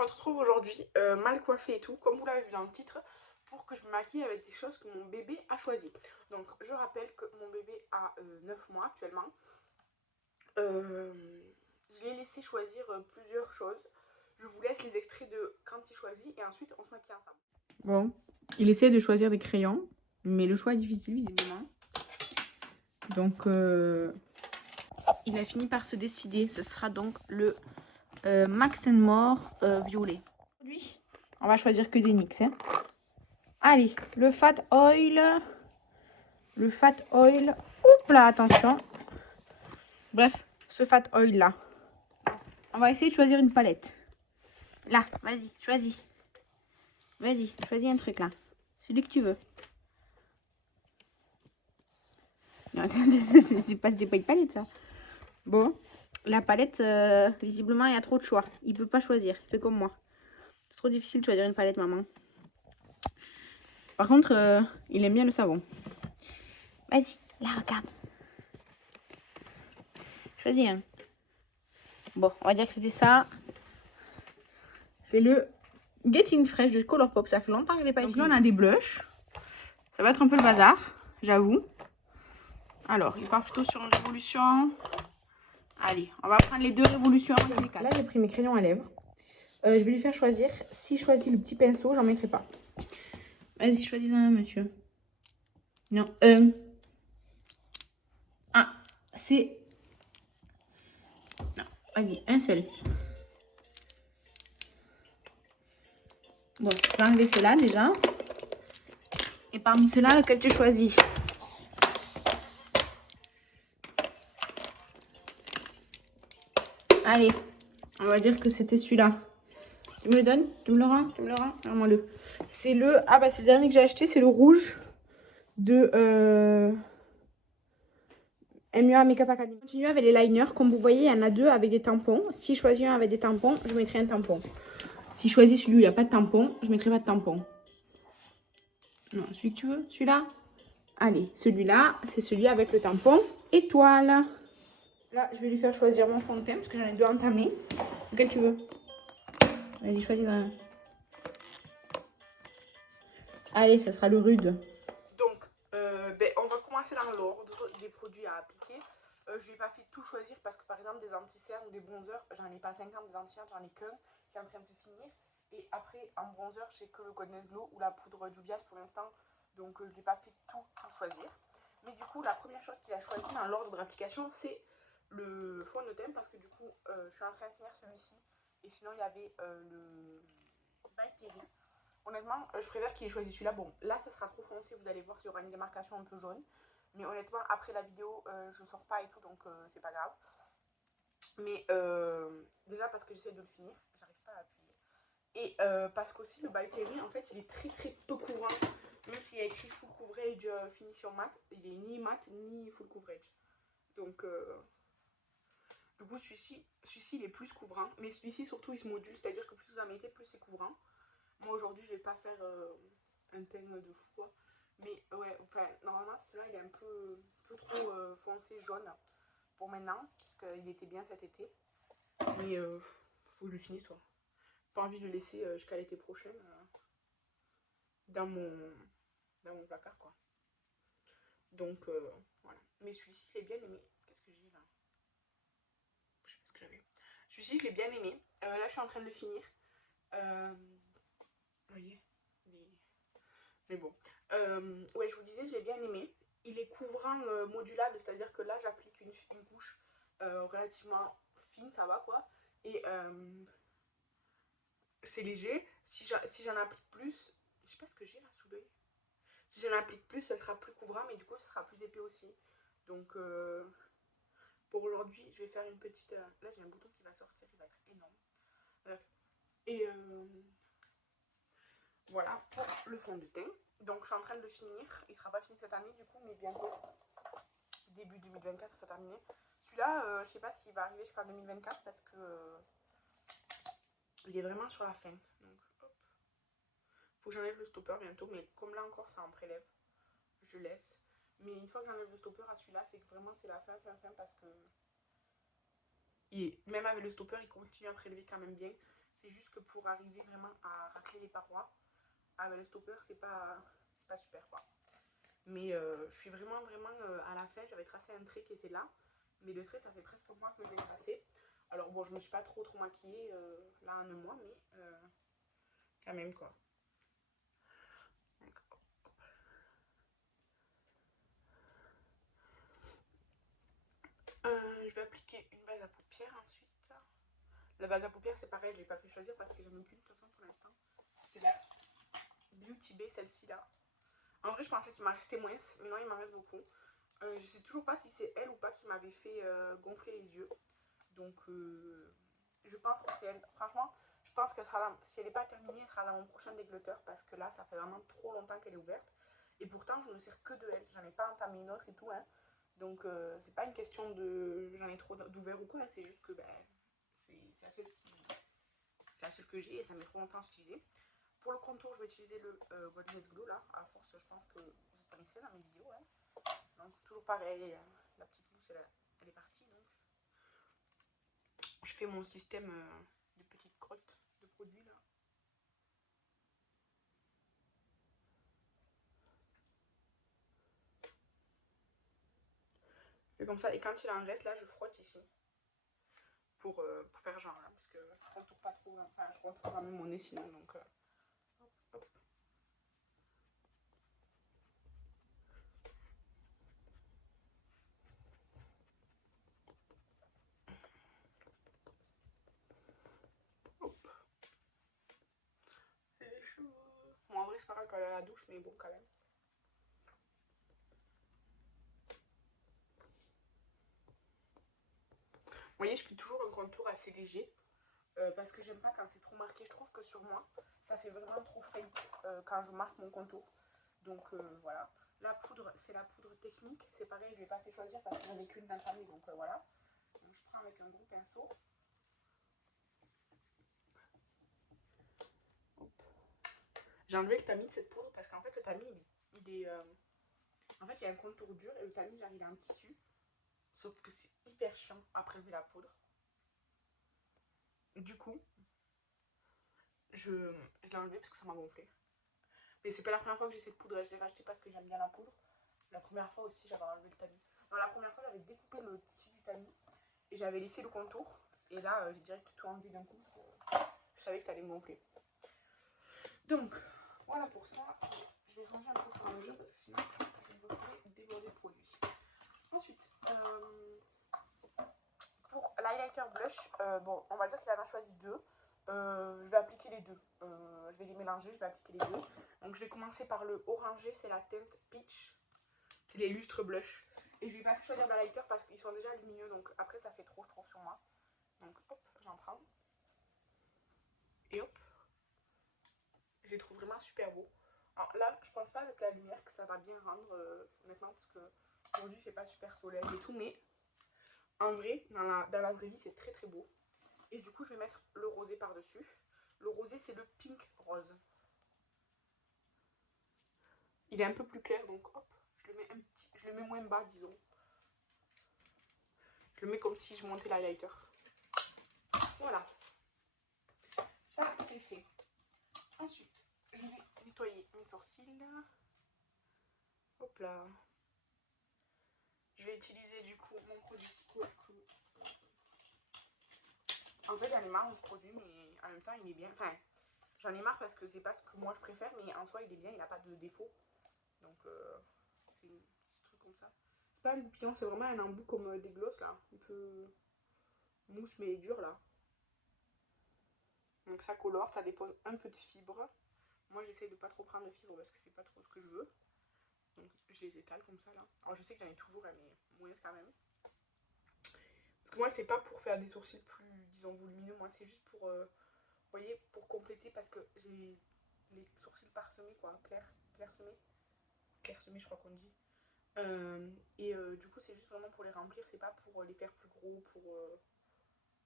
on se retrouve aujourd'hui, mal coiffée et tout, comme vous l'avez vu dans le titre, pour que je me maquille avec des choses que mon bébé a choisi. Donc je rappelle que mon bébé a 9 mois actuellement. Je l'ai laissé choisir plusieurs choses. Je vous laisse les extraits de quand il choisit et ensuite on se maquille ensemble. Bon, il essaie de choisir des crayons, mais le choix est difficile visiblement. Donc il a fini par se décider. Ce sera donc le Max & More violet. Aujourd'hui, on va choisir que des NYX. Hein. Allez, le Fat Oil. Le Fat Oil. Oups là, attention. Bref, ce Fat Oil là. On va essayer de choisir une palette. Là, vas-y, choisis. Vas-y, choisis un truc là. Celui que tu veux. Non, c'est pas une palette ça. Bon, la palette, visiblement, il y a trop de choix. Il peut pas choisir. Il fait comme moi. C'est trop difficile de choisir une palette, maman. Par contre, il aime bien le savon. Vas-y, là, regarde. Choisis un. Bon, on va dire que c'était ça. C'est le Getting Fresh de Colourpop. Ça fait longtemps que je l'ai pas utilisé. Donc là, on a des blushs. Ça va être un peu le bazar, j'avoue. Alors, il part plutôt sur une révolution. Allez, on va prendre les deux révolutions. Là, j'ai pris mes crayons à lèvres. Je vais lui faire choisir. S'il choisit le petit pinceau, j'en mettrai pas. Vas-y, choisis un, monsieur. Non, ah, c'est... Non, vas-y, un seul. Bon, je vais enlever cela déjà. Et parmi ceux-là, lequel tu choisis? Allez, on va dire que c'était celui-là. Tu me le donnes? Tu me le rends? Tu me le rends? Rends-moi-le. C'est le... Ah bah c'est le dernier que j'ai acheté, c'est le rouge de MUA Makeup Academy. Je continue avec les liners. Comme vous voyez, il y en a deux avec des tampons. Si je choisis un avec des tampons, je mettrai un tampon. Si je choisis celui où il n'y a pas de tampon, je mettrai pas de tampon. Non, celui que tu veux, celui-là. Allez, celui-là, c'est celui avec le tampon étoile. Là, je vais lui faire choisir mon fond de teint parce que j'en ai deux entamés. Lequel tu veux? Vas-y, choisis un. Allez, ça sera le rude. Donc, on va commencer dans l'ordre des produits à appliquer. Je n'ai pas fait tout choisir parce que par exemple des anti-cernes ou des bronzers, j'en ai pas 50 des anti-cernes, j'en ai qu'un qui est en train de se finir. Et après en bronzer, j'ai que le Goddess Glow ou la poudre Juvia's pour l'instant. Donc je n'ai pas fait tout choisir. Mais du coup, la première chose qu'il a choisi dans l'ordre de l'application, c'est le fond de teint parce que du coup, je suis en train de finir celui-ci. Et sinon, il y avait le By Terry. Honnêtement, je préfère qu'il ait choisi celui-là. Bon, là, ça sera trop foncé. Vous allez voir qu'il y aura une démarcation un peu jaune. Mais honnêtement, après la vidéo, je sors pas et tout, donc c'est pas grave. Mais déjà parce que j'essaie de le finir, j'arrive pas à appuyer. Et parce qu'aussi, le By Terry, en fait, il est très très peu couvrant. Même s'il y a écrit full coverage finition mat, il est ni mat ni full coverage. Donc, du coup, celui-ci, il est plus couvrant. Mais celui-ci, surtout, il se module, c'est-à-dire que plus vous en mettez, plus c'est couvrant. Moi, aujourd'hui, je vais pas faire un teint de fou, quoi. Mais ouais, enfin, normalement, celui-là, il est un peu trop foncé jaune pour maintenant, parce qu'il était bien cet été. Mais faut que je le finisse, toi. Pas envie de le laisser jusqu'à l'été prochain dans mon placard, quoi. Donc, voilà. Mais celui-ci, je l'ai bien aimé. Qu'est-ce que j'ai là? Je sais pas ce que j'avais. Celui-ci, je l'ai bien aimé. Là, je suis en train de le finir. Vous voyez mais bon. Ouais, je vous disais, je l'ai bien aimé. Il est couvrant modulable, c'est-à-dire que là, j'applique une couche relativement fine, ça va quoi. Et c'est léger. Si j'en applique plus, je sais pas ce que j'ai là sous l'œil. Si j'en applique plus, ça sera plus couvrant, mais du coup, ça sera plus épais aussi. Donc, pour aujourd'hui, je vais faire une petite... là, j'ai un bouton qui va sortir, il va être énorme. Bref. Et voilà pour le fond de teint. Donc, je suis en train de le finir. Il ne sera pas fini cette année, du coup, mais bientôt. Début 2024, ça terminé. Celui-là, je sais pas s'il va arriver jusqu'en 2024 parce que il est vraiment sur la fin. Donc, hop. Faut que j'enlève le stopper bientôt, mais comme là encore, ça en prélève. Je laisse. Mais une fois que j'enlève le stopper à celui-là, c'est que vraiment c'est la fin parce que même avec le stopper, il continue à prélever quand même bien. C'est juste que pour arriver vraiment à racler les parois, avec le stopper, c'est pas super quoi. Mais je suis vraiment à la fin, j'avais tracé un trait qui était là. Mais le trait, ça fait presque un mois que je l'ai tracé. Alors bon, je me suis pas trop maquillée là en un mois, mais quand même quoi. Je vais appliquer une base à paupières ensuite. La base à paupières, c'est pareil, je l'ai pas fait choisir parce que j'en ai aucune de toute façon pour l'instant. C'est la Beauty Bay, celle-ci là. En vrai, je pensais qu'il m'en restait moins, mais non, il m'en reste beaucoup. Je sais toujours pas si c'est elle ou pas qui m'avait fait gonfler les yeux. Donc, je pense que c'est elle. Franchement, je pense qu'elle sera là. Si elle n'est pas terminée, elle sera dans mon prochain déglotteur parce que là, ça fait vraiment trop longtemps qu'elle est ouverte. Et pourtant, je ne me sers que de elle. J'en ai pas entamé une autre et tout. Hein. Donc, c'est pas une question de j'en ai trop d'ouvert ou quoi. C'est juste que c'est la seule que j'ai et ça met trop longtemps à s'utiliser. Pour le contour, je vais utiliser le Boldness Glow là. À force, je pense que vous connaissez dans mes vidéos. Hein. Donc, toujours pareil. La petite mousse, elle est partie. Donc, je fais mon système de petites crottes de produits là. Et comme ça, et quand il en reste là, je frotte ici. Pour faire genre là, parce que je contourne pas trop, enfin je contourne quand même mon nez sinon, donc hop, hop. Hop. Les cheveux. Bon, en vrai, c'est pas grave, je dois aller à la douche, mais bon, quand même. Vous voyez, je fais toujours un contour assez léger. Parce que j'aime pas quand c'est trop marqué. Je trouve que sur moi, ça fait vraiment trop fake quand je marque mon contour. Donc voilà. La poudre, c'est la poudre technique. C'est pareil, je l'ai pas fait choisir parce que j'en ai qu'une dans la famille. Donc voilà. Donc je prends avec un gros pinceau. J'ai enlevé le tamis de cette poudre parce qu'en fait le tamis il est en fait il y a un contour dur et le tamis genre il est en tissu. Sauf que c'est hyper chiant à prélever la poudre. Du coup, je l'ai enlevé parce que ça m'a gonflé. Mais c'est pas la première fois que j'ai cette poudre, je l'ai rachetée parce que j'aime bien la poudre. La première fois aussi j'avais enlevé le tamis. Non, la première fois j'avais découpé le tissu du tamis et j'avais laissé le contour. Et là j'ai direct tout enlevé d'un coup. Je savais que ça allait me gonfler. Donc voilà pour ça. Je vais ranger un peu au fur et à mesure parce que sinon je vais me déborder de produits. Ensuite, pour l'highlighter blush, bon, on va dire qu'il en a choisi deux. Je vais appliquer les deux. Je vais les mélanger, je vais appliquer les deux. Donc je vais commencer par le orangé, c'est la teinte Peach. C'est les lustres blush. Et je vais pas choisir d'highlighter parce qu'ils sont déjà lumineux, donc après ça fait trop, je trouve, sur moi. Donc hop, j'en prends. Et hop. Je les trouve vraiment super beaux. Alors là, je pense pas avec la lumière que ça va bien rendre, honnêtement, parce que aujourd'hui il fait pas super soleil et tout, mais en vrai, dans la vraie vie, c'est très très beau. Et du coup, je vais mettre le rosé par-dessus. Le rosé, c'est le pink rose. Il est un peu plus clair, donc hop, je le mets moins bas, disons. Je le mets comme si je montais l'highlighter. Voilà. Ça, c'est fait. Ensuite, je vais nettoyer mes sourcils. Hop là. Je vais utiliser du coup mon produit Kiko. En fait, j'en ai marre de ce produit, mais en même temps, il est bien. Enfin, j'en ai marre parce que c'est pas ce que moi je préfère, mais en soi, il est bien, il n'a pas de défaut. Donc, c'est un petit truc comme ça. C'est pas un goupillon, c'est vraiment un embout comme des glosses là. Un peu mousse, mais dur là. Donc, ça colore, ça dépose un peu de fibres. Moi, j'essaie de pas trop prendre de fibres parce que c'est pas trop ce que je veux. Donc, je les étale comme ça là. Alors, je sais que j'en ai toujours, hein, mais moins quand même. Parce que moi, c'est pas pour faire des sourcils plus, disons, volumineux. Moi, c'est juste pour, vous voyez, pour compléter parce que j'ai les sourcils parsemés, quoi, clairsemés. Clairsemés, je crois qu'on dit. Du coup, c'est juste vraiment pour les remplir. C'est pas pour les faire plus gros, pour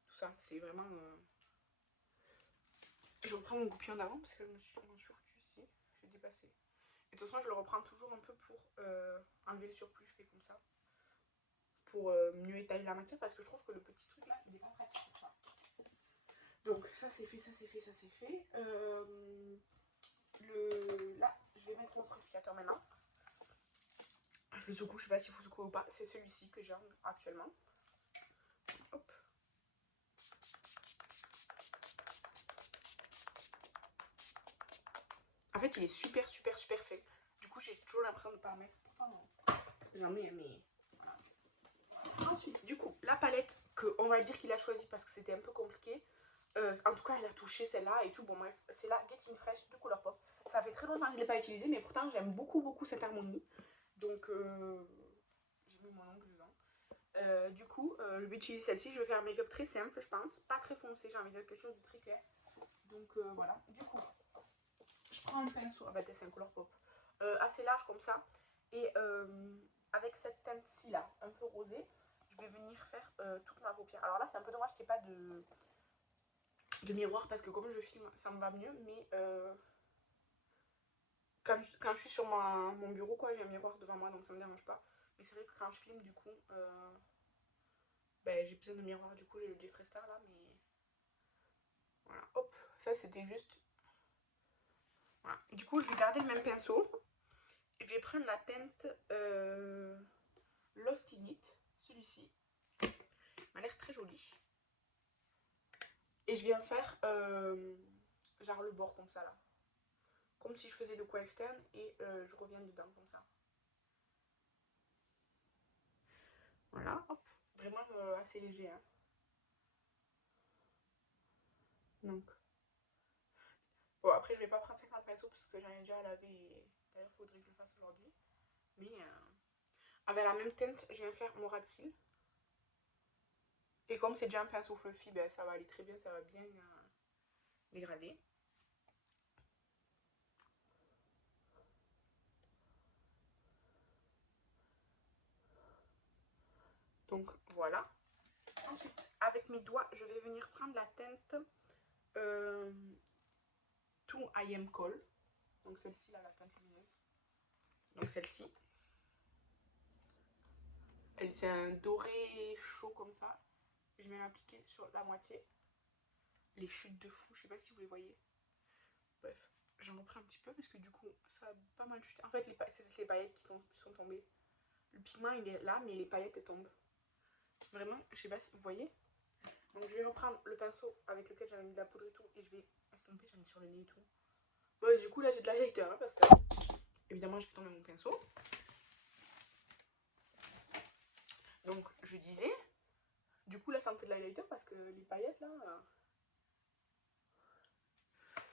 tout ça. C'est vraiment... Je reprends mon goupillon d'avant parce que je me suis foutu ici. J'ai dépassé. Et de toute façon, je le reprends toujours un peu pour enlever le surplus. Je fais comme ça. Pour mieux étaler la matière parce que je trouve que le petit truc là, il est pas pratique pour ça. Donc ça c'est fait, ça c'est fait, ça c'est fait. Là, je vais mettre mon scarificateur maintenant. Je le secoue, je sais pas s'il faut secouer ou pas. C'est celui-ci que j'ai actuellement. Hop. En fait, il est super fait. Du coup, j'ai toujours l'impression de ne pas en mettre. Pourtant, non. J'en mets, mais voilà. Ensuite, du coup, la palette on va dire qu'il a choisi parce que c'était un peu compliqué. En tout cas, elle a touché celle-là et tout. Bon, bref, c'est la Get In Fresh de Colourpop. Ça fait très longtemps que je ne l'ai pas utilisée, mais pourtant, j'aime beaucoup cette harmonie. Donc, j'ai mis mon ongle dedans. Du coup, je vais utiliser celle-ci. Je vais faire un make-up très simple, je pense. Pas très foncé, j'ai envie de quelque chose de très clair. Donc, voilà. Du coup, je prends un pinceau. Ah bah, c'est un Colourpop. Assez large comme ça. Et avec cette teinte-ci, là, un peu rosée, je vais venir faire toute ma paupière. Alors là, c'est un peu dommage qu'il n'y ait pas de miroir parce que comme je filme, ça me va mieux. Mais quand je suis sur mon bureau, quoi, j'ai un miroir devant moi, donc ça me dérange pas. Mais c'est vrai que quand je filme, du coup, ben, j'ai besoin de miroir. Du coup, j'ai le Jeffree Star là, mais voilà, hop, ça c'était juste. Voilà. Du coup, je vais garder le même pinceau. Et je vais prendre la teinte Lost in It, celui-ci. Il m'a l'air très joli. Et je viens faire genre le bord comme ça là. Comme si je faisais le coin externe et je reviens dedans comme ça. Voilà, hop. Vraiment assez léger. Hein. Donc. Bon, après, je vais pas prendre 50 pinceaux parce que j'en ai déjà à laver et d'ailleurs, il faudrait que je le fasse aujourd'hui. Mais avec la même teinte, je viens faire mon ras de cils. Et comme c'est déjà un pinceau fluffy, ben, ça va aller très bien, ça va bien dégrader. Donc voilà. Ensuite, avec mes doigts, je vais venir prendre la teinte To I Am Call. Donc celle-ci, là, la teinte lumineuse. Donc celle-ci. C'est un doré chaud comme ça. Je vais l'appliquer sur la moitié. Les chutes de fou, je sais pas si vous les voyez. Bref, j'en reprends un petit peu parce que du coup, ça a pas mal chuté. En fait, c'est les paillettes qui sont tombées. Le pigment, il est là, mais les paillettes, elles tombent. Vraiment, je sais pas si vous voyez. Donc je vais reprendre le pinceau avec lequel j'avais mis de la poudre et tout. Et je vais estomper, j'en ai sur le nez et tout. Bon, du coup, là, j'ai de l'highlighter hein, parce que, évidemment, je fais tomber mon pinceau. Donc, je disais, du coup, là, ça me fait de l'highlighter parce que les paillettes, là...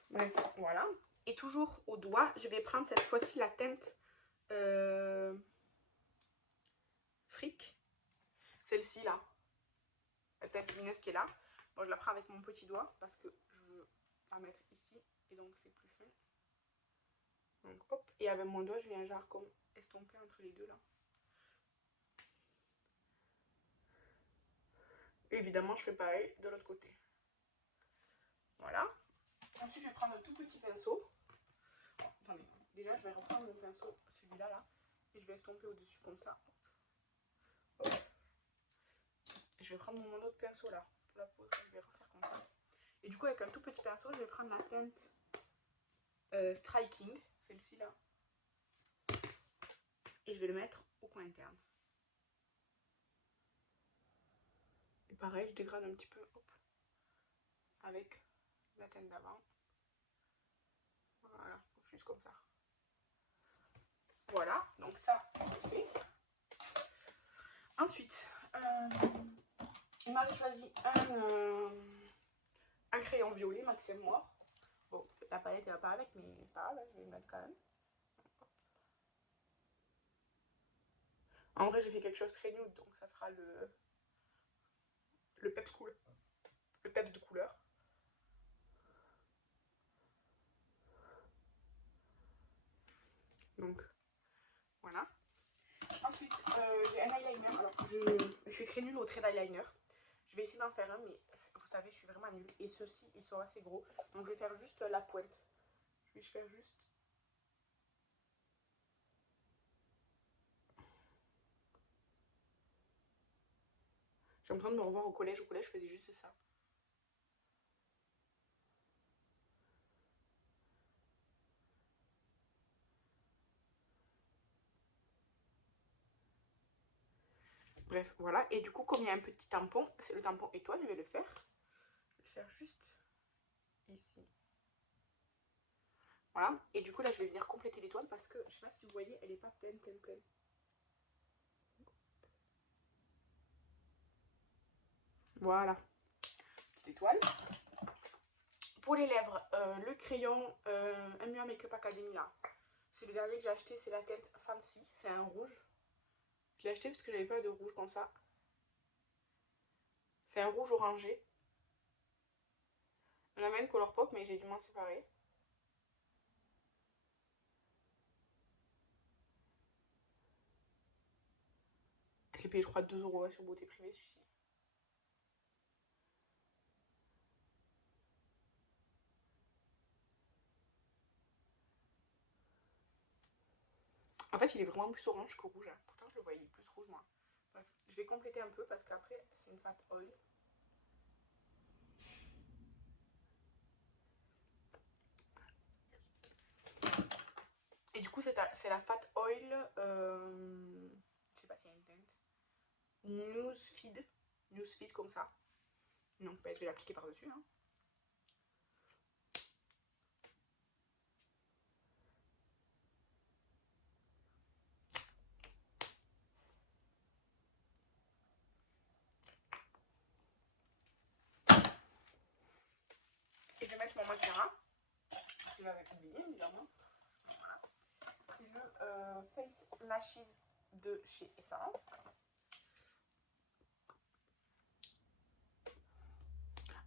Bref, voilà. Et toujours au doigt, je vais prendre cette fois-ci la teinte Fric. Celle-ci, là. La teinte lumineuse qui est là. Bon, je la prends avec mon petit doigt parce que je veux la mettre ici. Et donc, c'est plus fin. Donc, hop. Et avec mon doigt, je viens genre comme estomper entre les deux, là. Et évidemment, je fais pareil de l'autre côté. Voilà. Ensuite, je vais prendre un tout petit pinceau. Oh, attendez, déjà, je vais reprendre mon pinceau, celui-là, là. Et je vais estomper au-dessus comme ça. Hop. Et je vais prendre mon autre pinceau, là. Pour la poudre, je vais refaire comme ça. Et du coup, avec un tout petit pinceau, je vais prendre la teinte Striking, celle-ci, là. Et je vais le mettre au coin interne. Et pareil, je dégrade un petit peu, hop, avec la teinte d'avant. Voilà, juste comme ça. Voilà, donc ça, c'est fait. Ensuite, il m'avait choisi un crayon violet, Maxime Noir. Bon, la palette elle va pas avec, mais c'est pas grave, je vais le mettre quand même. En vrai, j'ai fait quelque chose de très nude, donc ça fera le peps cool, le peps de couleur. Donc, voilà. Ensuite, j'ai un eyeliner. Alors, je suis très nulle au trait d'eyeliner. Je vais essayer d'en faire un, mais vous savez, je suis vraiment nulle. Et ceux-ci, ils sont assez gros. Donc, je vais faire juste la pointe. Je vais faire juste... J'ai l'impression de me revoir au collège. Au collège, je faisais juste ça. Bref, voilà. Et du coup, comme il y a un petit tampon, c'est le tampon étoile, je vais le faire. Je vais le faire juste ici. Voilà. Et du coup, là, je vais venir compléter l'étoile parce que, je sais pas si vous voyez, elle n'est pas pleine. Voilà. Petite étoile. Pour les lèvres, le crayon MUA Makeup Academy, là. C'est le dernier que j'ai acheté, c'est la teinte Fancy. C'est un rouge. Je l'ai acheté parce que j'avais pas de rouge comme ça. C'est un rouge orangé. On a même Color Pop, mais j'ai dû m'en séparer. Je l'ai payé, je crois, 2 € sur Beauté Privée, celui-ci. En fait, il est vraiment plus orange que rouge. Hein. Pourtant, je le voyais plus rouge, moi. Bref, je vais compléter un peu parce qu'après, c'est une fat oil. Et du coup, c'est la fat oil. Je sais pas s'il y a une teinte. Newsfeed comme ça. Donc, bah, je vais l'appliquer par-dessus. Hein. Et je vais mettre mon mascara. Je l'avais oublié, évidemment. Voilà. C'est le Face Lashes de chez Essence.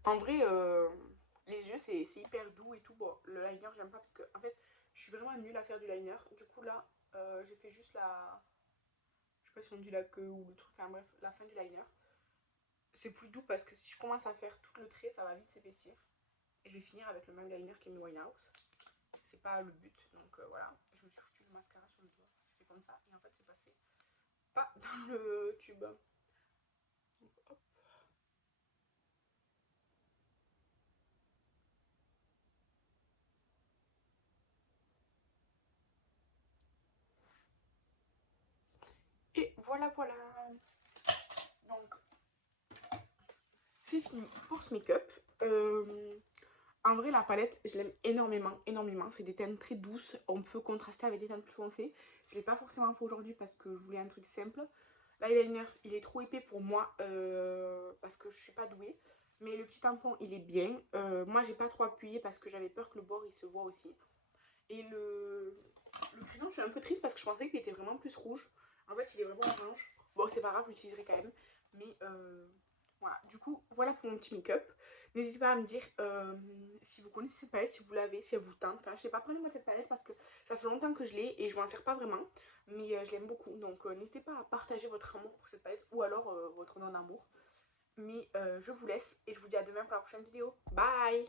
En vrai, les yeux, c'est hyper doux et tout. Bon, le liner, j'aime pas parce que, en fait, je suis vraiment nulle à faire du liner. Du coup, là, j'ai fait juste la... Je sais pas si on dit la queue ou le truc. Enfin bref, la fin du liner. C'est plus doux parce que si je commence à faire tout le trait, ça va vite s'épaissir. Et je vais finir avec le même liner qui est Winehouse. C'est pas le but. Donc voilà, je me suis foutu le mascara sur le doigt. J'ai fait comme ça. Et en fait, c'est passé pas dans le tube. Donc, hop. Et voilà, voilà. Donc, c'est fini pour ce make-up. En vrai, la palette, je l'aime énormément, énormément. C'est des teintes très douces. On peut contraster avec des teintes plus foncées. Je ne l'ai pas forcément fait aujourd'hui parce que je voulais un truc simple. L'eyeliner, il est trop épais pour moi parce que je suis pas douée. Mais le petit tampon, il est bien. Moi, j'ai pas trop appuyé parce que j'avais peur que le bord, il se voit aussi. Et le crayon, je suis un peu triste parce que je pensais qu'il était vraiment plus rouge. En fait, il est vraiment orange. Bon, c'est pas grave, je l'utiliserai quand même. Mais voilà, du coup, voilà pour mon petit make-up. N'hésitez pas à me dire si vous connaissez cette palette, si vous l'avez, si elle vous tente. Enfin, je sais pas, prenez-moi cette palette parce que ça fait longtemps que je l'ai et je m'en sers pas vraiment. Mais je l'aime beaucoup. Donc, n'hésitez pas à partager votre amour pour cette palette ou alors votre non-amour. Mais je vous laisse et je vous dis à demain pour la prochaine vidéo. Bye!